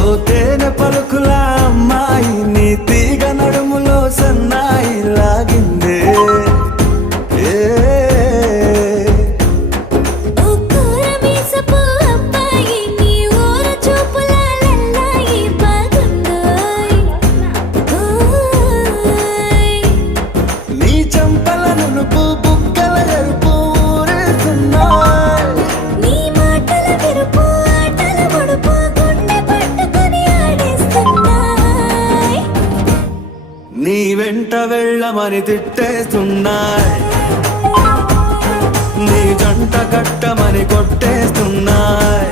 ఓ తేనె పలుకుల అమ్మాయి నీ తీగ నడుములో సన్నాయి లాగిందే ఏ ఓ కోరమీసపు అబ్బాయి నీ ఊర చూపుల లల్లాయి బాగుందోయ్ ఓయ్ నీ చంపల నునుపు బుగ్గల ఎరుపు ఊరేస్తున్నాయి నీ మాటల విరుపు ఆటల ముడుపు గుండె పట్టుకొని ఆడేస్తున్నాయ్ నీ వెంట వెళ్ళమని తిట్టేస్తున్నాయి నీ జంట కట్టమని కొట్టేస్తున్నాయి